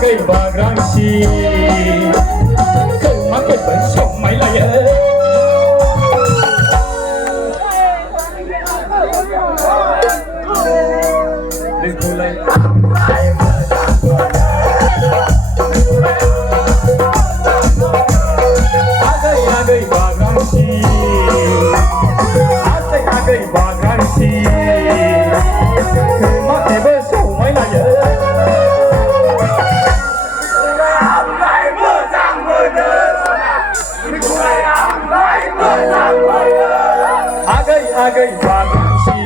Agai bagrangsi Kemakai bersomai laya Dikulai Agai bagrangsi Agai bagrangsi Kemakai bersomai laya Agai bagrangsi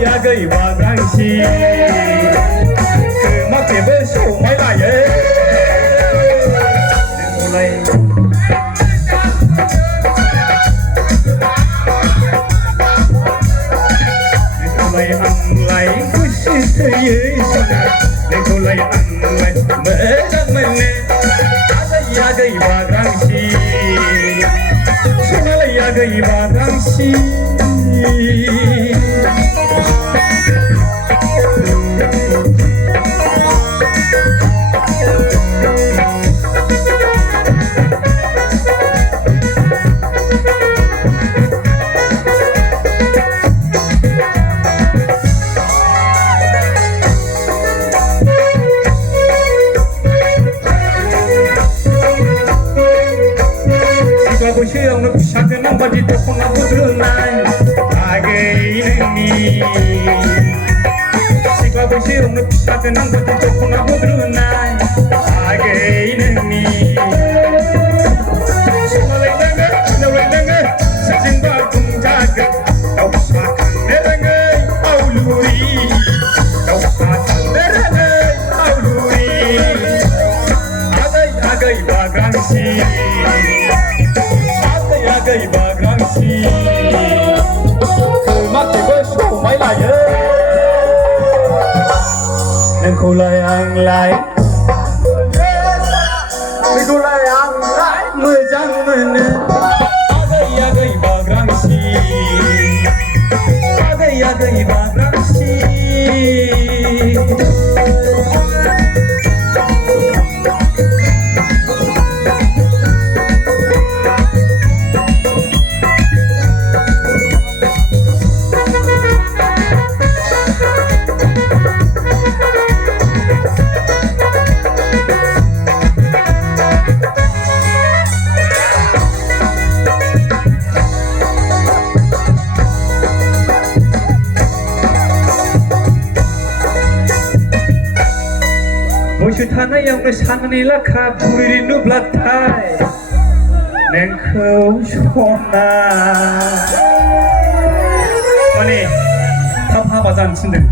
Agai bagrangsi Kemakai bersomai laya Dimulai anglai kusitayai sana Dimulai anglai menang-menang Agai bagrangsi Agai bagrangsi Siang nak sakan nak bagi tepung aku terenai Agai neni Sikla siang nak sakan nak bagi tepung aku terenai Agai neni Semalai lengan Sejeng bakung jaga Kau sakan nerengai Auluri Kau sakan nerengai Auluri Agai bagrangsi Agai bagrangsi Kemakai bersomai laya Nengkulai anglai Nengkulai anglai Mejang mana Agai bagrangsi Agai bagrangsi Tanah yang bersanilah kabur rindu belatai Nengkau sona Mani Apa bazan sini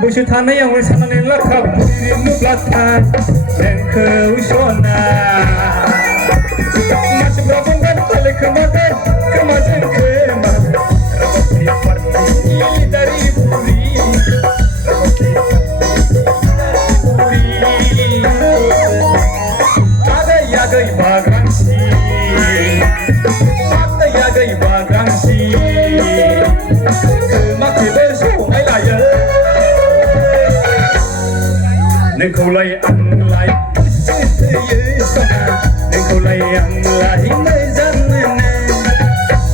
Busu tanah yang bersanilah kabur rindu belatai Nengkau sona Masih berabungkan balik kemakan Kemasan kemakan Rabati parti dari buri Agai bagrangsi Agai bagrangsi Kemakai bersomai laya Nengkulai anglai Kusitayai sana Nengkulai anglai menang-menang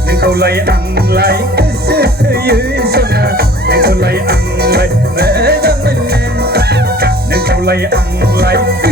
Nengkulai anglai Kusitayai sana Nengkulai anglai menang-menang Nengkulai anglai